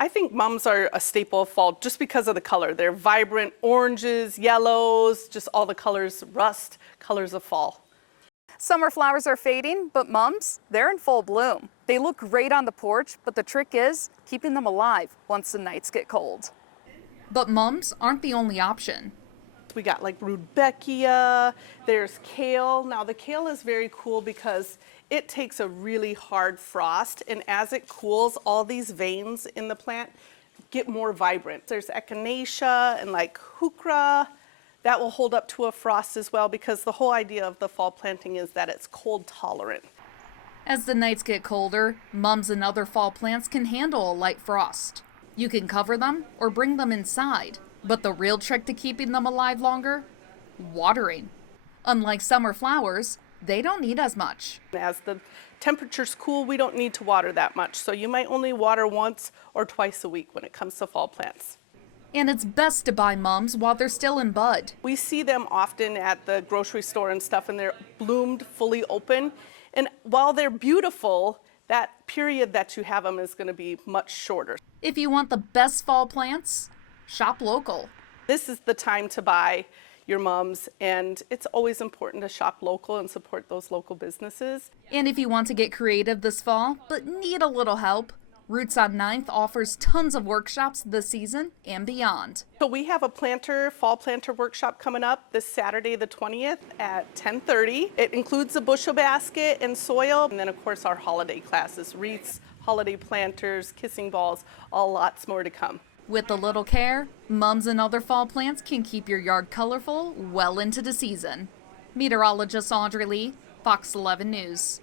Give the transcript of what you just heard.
I think mums are a staple of fall just because of the color. They're vibrant oranges, yellows, just all the colors, rust, colors of fall. Summer flowers are fading, but mums, they're in full bloom. They look great on the porch, but the trick is keeping them alive once the nights get cold. But mums aren't the only option. We got like rudbeckia, there's kale. Now the kale is very cool because it takes a really hard frost, and as it cools, all these veins in the plant get more vibrant. There's echinacea and like heuchera. That will hold up to a frost as well, because the whole idea of the fall planting is that it's cold tolerant. As the nights get colder, mums and other fall plants can handle a light frost. You can cover them or bring them inside, but the real trick to keeping them alive longer? Watering. Unlike summer flowers, they don't need as much. As the temperatures cool, we don't need to water that much, so you might only water once or twice a week when it comes to fall plants. And it's best to buy mums while they're still in bud. We see them often at the grocery store and stuff, and they're bloomed, fully open. And while they're beautiful, that period that you have them is going to be much shorter. If you want the best fall plants, shop local. This is the time to buy your mums, and it's always important to shop local and support those local businesses. And if you want to get creative this fall, but need a little help, Roots on 9th offers tons of workshops this season and beyond. So we have a fall planter workshop coming up this Saturday the 20th at 10:30. It includes a bushel basket and soil, and then of course our holiday classes, wreaths, holiday planters, kissing balls, lots more to come. With a little care, mums and other fall plants can keep your yard colorful well into the season. Meteorologist Audrey Lee, Fox 11 News.